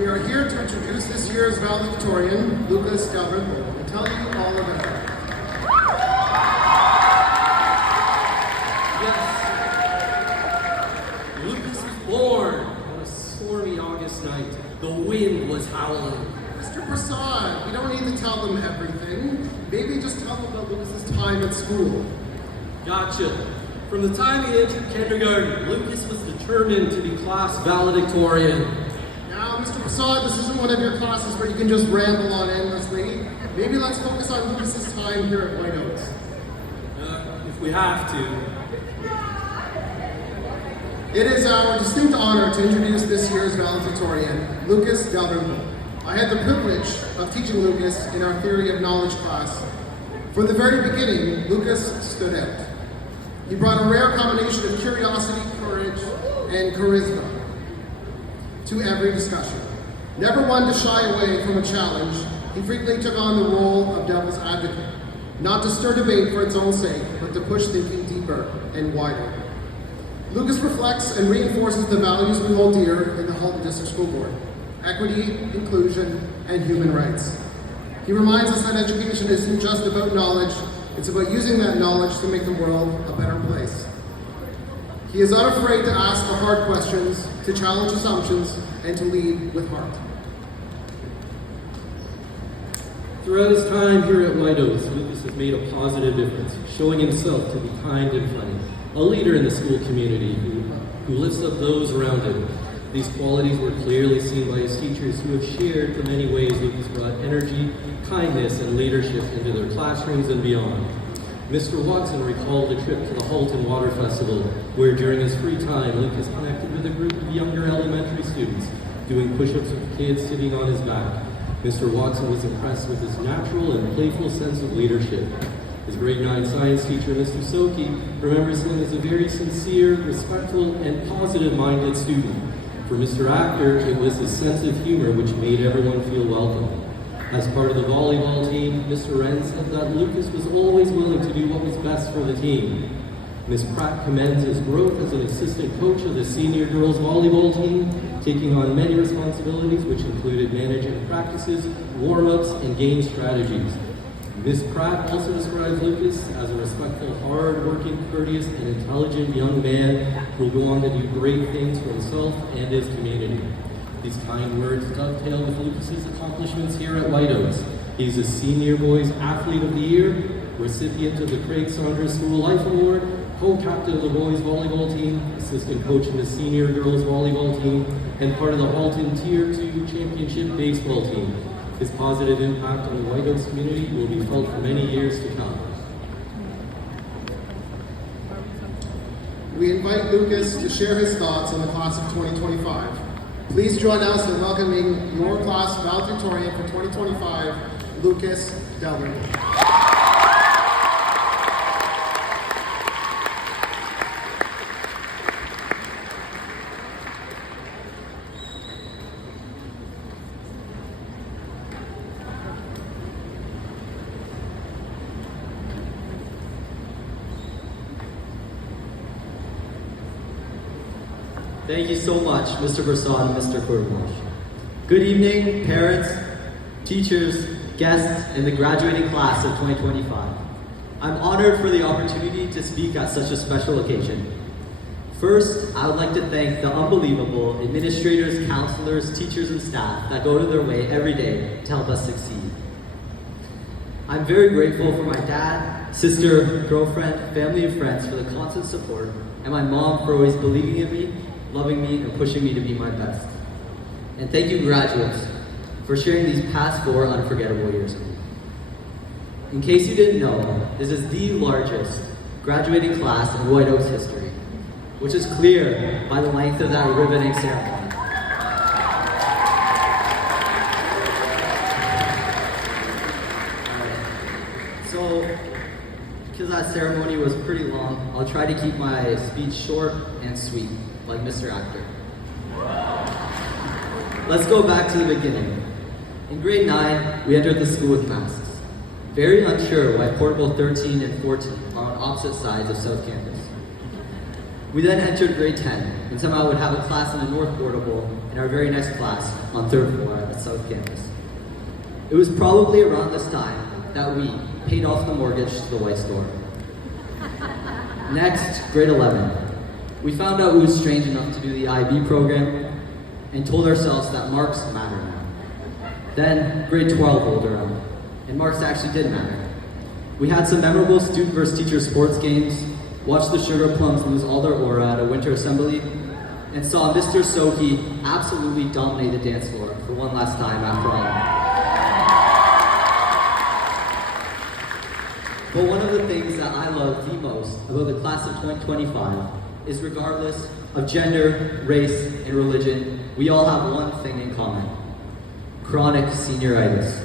We are here to introduce this year's valedictorian, Lucas Dalrymple, and tell you all about it. Yes, Lucas was born on a stormy August night. The wind was howling. Mr. Prasad, we don't need to tell them everything. Maybe just tell them about Lucas's time at school. Gotcha. From the time he entered kindergarten, Lucas was determined to be class valedictorian. Now, Mr. Prasad, this isn't one of your classes where you can just ramble on endlessly. Maybe let's focus on Lucas's time here at White Oaks. If we have to. It is our distinct honor to introduce this year's valedictorian, Lucas Dalrymple. I had the privilege of teaching Lucas in our Theory of Knowledge class. From the very beginning, Lucas stood out. He brought a rare combination of curiosity, courage, and charisma to every discussion. Never one to shy away from a challenge, he frequently took on the role of devil's advocate, not to stir debate for its own sake, but to push thinking deeper and wider. Lucas reflects and reinforces the values we hold dear in the Halton District School Board: equity, inclusion, and human rights. He reminds us that education isn't just about knowledge, it's about using that knowledge to make the world a better place. He is not afraid to ask the hard questions, to challenge assumptions, and to lead with heart. Throughout his time here at White Oaks, Lucas has made a positive difference, showing himself to be kind and funny, a leader in the school community who lifts up those around him. These qualities were clearly seen by his teachers, who have shared the many ways Lucas brought energy, kindness, and leadership into their classrooms and beyond. Mr. Watson recalled a trip to the Halton Water Festival, where during his free time, Lucas connected with a group of younger elementary students, doing push-ups with kids sitting on his back. Mr. Watson was impressed with his natural and playful sense of leadership. His grade 9 science teacher, Mr. Soki, remembers him as a very sincere, respectful, and positive-minded student. For Mr. Actor, it was his sense of humor which made everyone feel welcome. As part of the volleyball team, Mr. Wren said that Lucas was always willing to do what was best for the team. Ms. Pratt commends his growth as an assistant coach of the senior girls volleyball team, taking on many responsibilities which included managing practices, warm-ups, and game strategies. Ms. Pratt also describes Lucas as a respectful, hard-working, courteous, and intelligent young man who will go on to do great things for himself and his community. These kind words dovetail with Lucas's accomplishments here at White Oaks. He's a Senior Boys Athlete of the Year, recipient of the Craig Saunders School Life Award, co-captain of the boys volleyball team, assistant coach in the senior girls volleyball team, and part of the Halton Tier 2 Championship baseball team. His positive impact on the White Oaks community will be felt for many years to come. We invite Lucas to share his thoughts on the class of 2025. Please join us in welcoming your class valedictorian for 2025, Lucas Dalrymple. Thank you so much, Mr. Prasad and Mr. Kurmash. Good evening, parents, teachers, guests, and the graduating class of 2025. I'm honored for the opportunity to speak at such a special occasion. First, I would like to thank the unbelievable administrators, counselors, teachers, and staff that go to their way every day to help us succeed. I'm very grateful for my dad, sister, girlfriend, family, and friends for the constant support, and my mom for always believing in me, loving me, and pushing me to be my best. And thank you, graduates, for sharing these past 4 unforgettable years with me. In case you didn't know, this is the largest graduating class in White Oaks history, which is clear by the length of that ribboning ceremony. So, because that ceremony was pretty long, I'll try to keep my speech short and sweet, like Mr. Actor. Let's go back to the beginning. In grade 9, we entered the school with masks, very unsure why portable 13 and 14 are on opposite sides of South Campus. We then entered grade 10, and somehow would have a class in the North Portable and our very next class on 3rd floor at the South Campus. It was probably around this time that we paid off the mortgage to the White Store. Next, grade 11. We found out we was strange enough to do the IB program and told ourselves that marks matter now. Then, grade 12 rolled around, and marks actually did matter. We had some memorable student versus teacher sports games, watched the Sugar Plums lose all their aura at a winter assembly, and saw Mr. Soki absolutely dominate the dance floor for one last time after all. But one of the things that I love the most about the class of 2025 is regardless of gender, race, and religion, we all have one thing in common: chronic senioritis.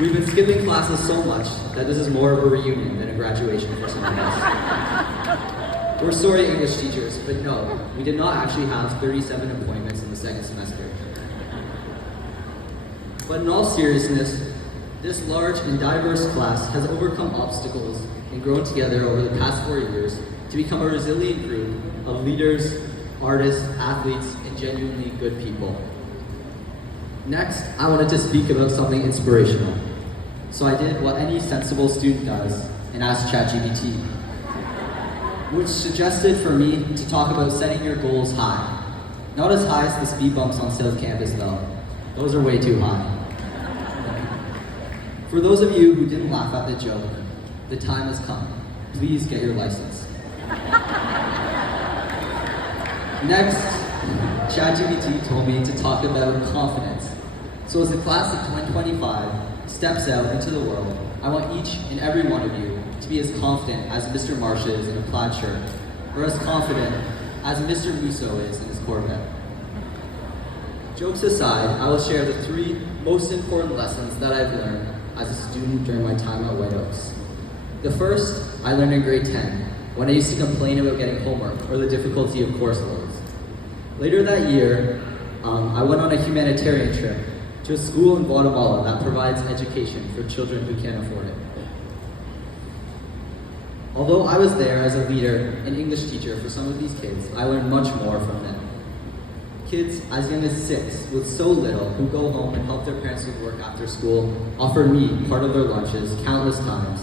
We've been skipping classes so much that this is more of a reunion than a graduation for some of us. We're sorry, English teachers, but no, we did not actually have 37 appointments in the second semester. But in all seriousness, this large and diverse class has overcome obstacles and grown together over the past 4 years to become a resilient group of leaders, artists, athletes, and genuinely good people. Next, I wanted to speak about something inspirational. So I did what any sensible student does and asked ChatGPT, which suggested for me to talk about setting your goals high. Not as high as the speed bumps on South Campus though. Those are way too high. For those of you who didn't laugh at the joke, the time has come. Please get your license. Next, ChatGPT told me to talk about confidence. So as the class of 2025 steps out into the world, I want each and every one of you to be as confident as Mr. Marsh is in a plaid shirt, or as confident as Mr. Musso is in his Corvette. Jokes aside, I will share the 3 most important lessons that I've learned as a student during my time at White Oaks. The first, I learned in grade 10, when I used to complain about getting homework or the difficulty of course loads. Later that year, I went on a humanitarian trip to a school in Guatemala that provides education for children who can't afford it. Although I was there as a leader and English teacher for some of these kids, I learned much more from them. Kids as young as 6 with so little who go home and help their parents with work after school offered me part of their lunches countless times.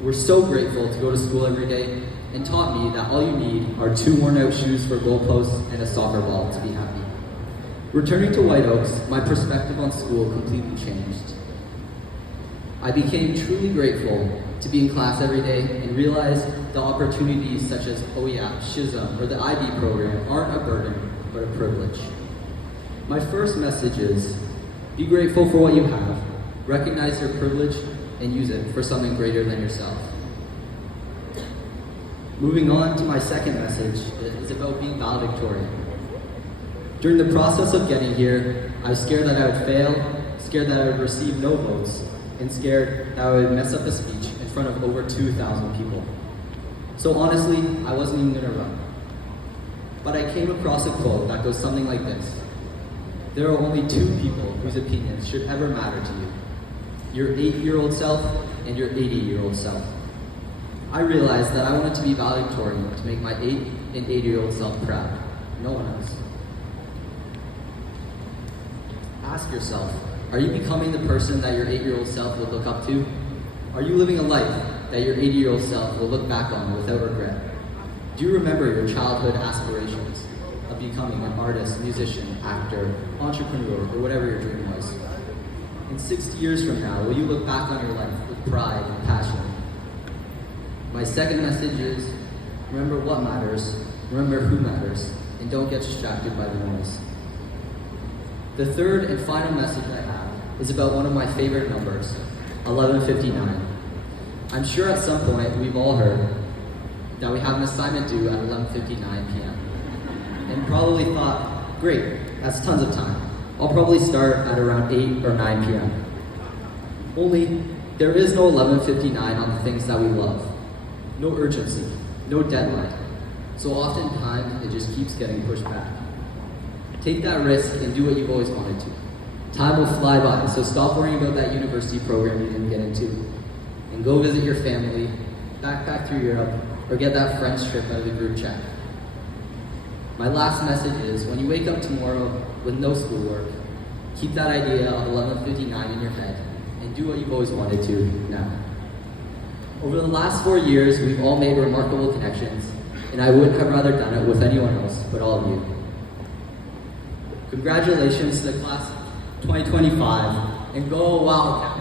We're so grateful to go to school every day and taught me that all you need are 2 worn out shoes for goalposts and a soccer ball to be happy. Returning to White Oaks, my perspective on school completely changed. I became truly grateful to be in class every day and realized the opportunities such as OEAP, SHISM, or the IB program aren't a burden, but a privilege. My first message is, be grateful for what you have, recognize your privilege, and use it for something greater than yourself. Moving on to my second message is about being valedictorian. During the process of getting here, I was scared that I would fail, scared that I would receive no votes, and scared that I would mess up a speech in front of over 2,000 people. So honestly, I wasn't even gonna run. But I came across a quote that goes something like this: there are only 2 people whose opinions should ever matter to you: your 8-year-old self and your 80-year-old self. I realized that I wanted to be valedictorian to make my 8 and 80-year-old self proud. No one else. Ask yourself, are you becoming the person that your 8-year-old self would look up to? Are you living a life that your 80-year-old self will look back on without regret? Do you remember your childhood aspirations of becoming an artist, musician, actor, entrepreneur, or whatever your dream was? In 60 years from now, will you look back on your life with pride and passion? My second message is, remember what matters, remember who matters, and don't get distracted by the noise. The third and final message I have is about one of my favorite numbers, 11:59. I'm sure at some point we've all heard that we have an assignment due at 11:59 p.m. and probably thought, great, that's tons of time. I'll probably start at around 8 or 9 p.m. Only, there is no 11:59 on the things that we love. No urgency, no deadline. So oftentimes, it just keeps getting pushed back. Take that risk and do what you've always wanted to. Time will fly by, so stop worrying about that university program you didn't get into. And go visit your family, backpack through Europe, or get that French trip out of the group chat. My last message is, when you wake up tomorrow with no schoolwork, keep that idea of 11:59 in your head and do what you've always wanted to now. Over the last 4 years, we've all made remarkable connections, and I wouldn't have rather done it with anyone else but all of you. Congratulations to the class of 2025, and go Wildcats!